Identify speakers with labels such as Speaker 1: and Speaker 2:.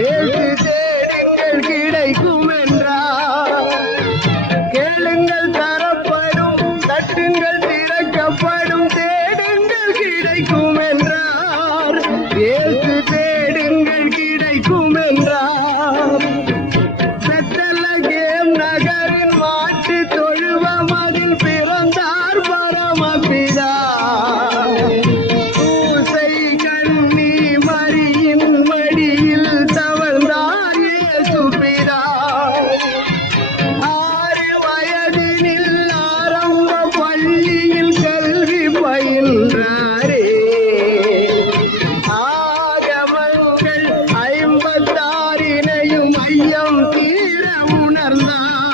Speaker 1: ஏழு தேடுங்கள் கிடைக்கும் என்றார் கேளுங்கள் தரப்படும் தட்டுங்கள் திறக்கப்படும் தேடுங்கள் கிடைக்கும் என்றார் ஏழு தேடுங்கள் கிடைக்கும் என்றார் செத்தல கேம் நகரின் மாற்று தொழுவ மதில் பிறந்தார் கீழ உணர்ந்தான்